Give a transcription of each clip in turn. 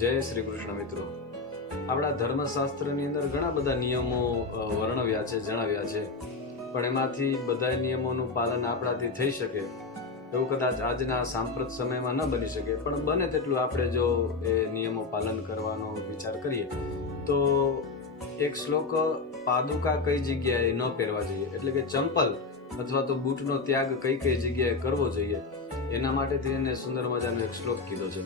જય શ્રી કૃષ્ણ મિત્રો, આપણા ધર્મશાસ્ત્રની અંદર ઘણા બધા નિયમો વર્ણવ્યા છે, જણાવ્યા છે, પણ એમાંથી બધા નિયમોનું પાલન આપણાથી થઈ શકે એવું કદાચ આજના સાંપ્રત સમયમાં ન બની શકે, પણ બને તેટલું આપણે જો એ નિયમો પાલન કરવાનો વિચાર કરીએ તો એક શ્લોક પાદુકા કઈ જગ્યાએ ન પહેરવા જોઈએ, એટલે કે ચંપલ અથવા તો બૂટનો ત્યાગ કઈ કઈ જગ્યાએ કરવો જોઈએ, એના માટેથી એને સુંદર મજાનો એક શ્લોક કીધો છે.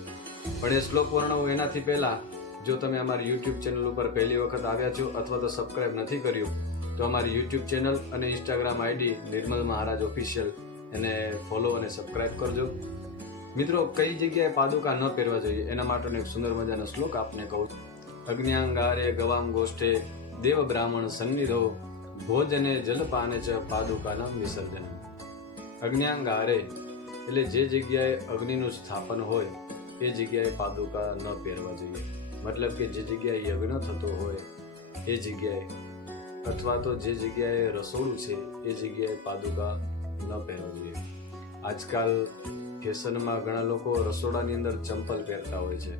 પણ એ શ્લોક વર્ણવું એનાથી પહેલા જો તમે અમારી યુટ્યુબ ચેનલ ઉપર પહેલી વખત આવ્યા છો અથવા તો સબસ્ક્રાઇબ નથી કર્યું તો અમારી યુટ્યુબ ચેનલ અને ઇન્સ્ટાગ્રામ આઈડી નિર્મલ મહારાજ ઓફિશિયલ એને ફોલો અને સબસ્ક્રાઇબ કરજો. મિત્રો, કઈ જગ્યાએ પાદુકા ન પહેરવા જોઈએ એના માટેનો એક સુંદર મજાનો શ્લોક આપને કહું છું. અગ્ન્યાંગારે ગવામ ગોષ્ઠે દેવ બ્રાહ્મણ સન્નિધો ભોજને જલપાને ચ પાદુકાના વિસર્જન. અગ્ન્યાંગારે એટલે જે જગ્યાએ અગ્નિનું સ્થાપન હોય એ જગ્યાએ પાદુકા ન પહેરવા જોઈએ. મતલબ કે જે જગ્યાએ યજ્ઞ થતો હોય એ જગ્યાએ અથવા તો જે જગ્યાએ રસોડું છે એ જગ્યાએ પાદુકા ન પહેરવા જોઈએ. આજકાલ ફેશનમાં ઘણા લોકો રસોડાની અંદર ચંપલ પહેરતા હોય છે,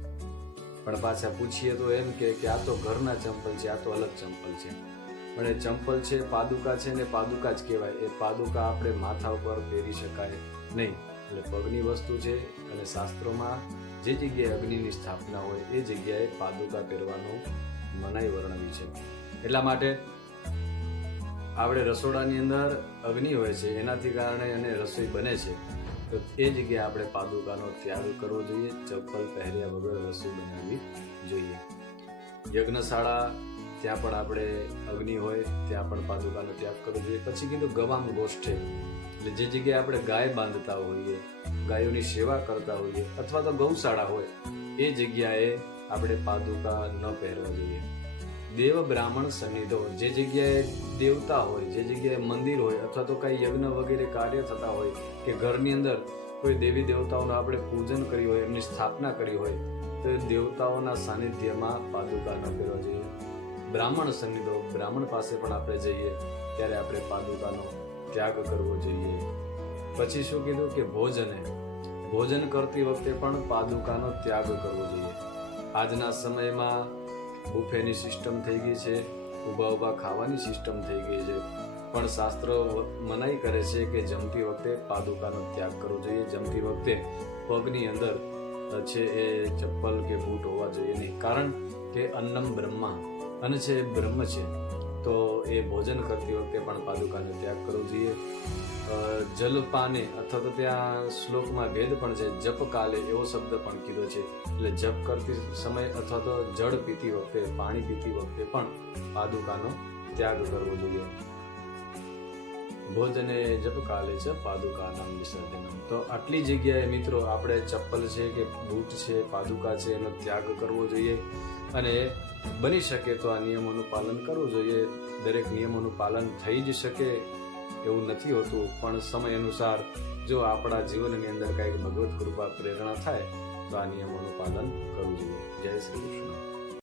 પણ પાછા પૂછીએ તો એમ કે આ તો ઘરના ચંપલ છે, આ તો અલગ ચંપલ છે. પણ એ ચંપલ છે, પાદુકા છે ને પાદુકા જ કહેવાય. એ પાદુકા આપણે માથા ઉપર પહેરી શકાય નહીં, એટલે પગની વસ્તુ છે અને શાસ્ત્રોમાં જે જગ્યાએ અગ્નિની સ્થાપના હોય એ જગ્યાએ પાદુકા પહેરવાનું મનાઈ વર્ણવી છે. એટલા માટે આપણે રસોડાની અંદર અગ્નિ હોય છે, એનાથી કારણે અને રસોઈ બને છે, તો એ જગ્યાએ આપણે પાદુકાનો ત્યાગ કરવો જોઈએ. ચપ્પલ પહેર્યા વગર રસોઈ બનાવવી જોઈએ. યજ્ઞશાળા ત્યાં પણ આપણે અગ્નિ હોય ત્યાં પણ પાદુકાનો ત્યાગ કરવો જોઈએ. પછી કીધું ગવામ ગોષ્ઠે, એટલે જે જગ્યાએ આપણે ગાય બાંધતા હોઈએ, ગાયોની સેવા કરતા હોઈએ અથવા તો ગૌશાળા હોય એ જગ્યાએ આપણે પાદુકા ન પહેરવા જોઈએ. દેવ બ્રાહ્મણ સન્નિધો, જે જગ્યાએ દેવતા હોય, જે જગ્યાએ મંદિર હોય અથવા તો કઈ યજ્ઞ વગેરે કાર્ય થતા હોય કે ઘરની અંદર કોઈ દેવી દેવતાઓનું આપણે પૂજન કર્યું હોય, એમની સ્થાપના કરી હોય તો દેવતાઓના સાનિધ્યમાં પાદુકા ન પહેરવા જોઈએ. બ્રાહ્મણ સન્નિધો, બ્રાહ્મણ પાસે પણ આપણે જઈએ ત્યારે આપણે પાદુકાનો ત્યાગ કરવો જોઈએ. પછી શું કીધું કે ભોજન કરતી વખતે પણ પાદુકાનો ત્યાગ કરવો જોઈએ. આજના સમયમાં બુફેની સિસ્ટમ થઈ ગઈ છે, ઊભા ખાવાની સિસ્ટમ થઈ ગઈ છે, પણ શાસ્ત્રો મનાઈ કરે છે કે જમતી વખતે પાદુકાનો ત્યાગ કરવો જોઈએ. જમતી વખતે પગની અંદર છે એ ચપ્પલ કે બૂટ હોવા જોઈએ નહીં, કારણ કે અન્નમ બ્રહ્મા, અન્ન છે એ બ્રહ્મ છે, તો એ ભોજન કરતી વખતે પણ પાદુકાનો ત્યાગ કરવો જોઈએ. જલપાને અથવા તો ત્યાં શ્લોકમાં ભેદ પણ છે, જપકાલે એવો શબ્દ પણ કીધો છે, એટલે જપ કરતી સમય અથવા તો જળ પીતી વખતે, પાણી પીતી વખતે પણ પાદુકાનો ત્યાગ કરવો જોઈએ. ભોજને જપકાલે છે પાદુકાના વિસર્જન. તો આટલી જગ્યાએ મિત્રો આપણે ચપ્પલ છે કે બૂટ છે, પાદુકા છે, એનો ત્યાગ કરવો જોઈએ અને બની શકે તો આ નિયમોનું પાલન કરવું જોઈએ. દરેક નિયમોનું પાલન થઈ જ શકે એવું નથી હોતું, પણ સમય અનુસાર જો આપણા જીવનની અંદર કંઈક ભગવત કૃપા પ્રેરણા થાય તો આ નિયમોનું પાલન કરવું જોઈએ. જય શ્રી કૃષ્ણ.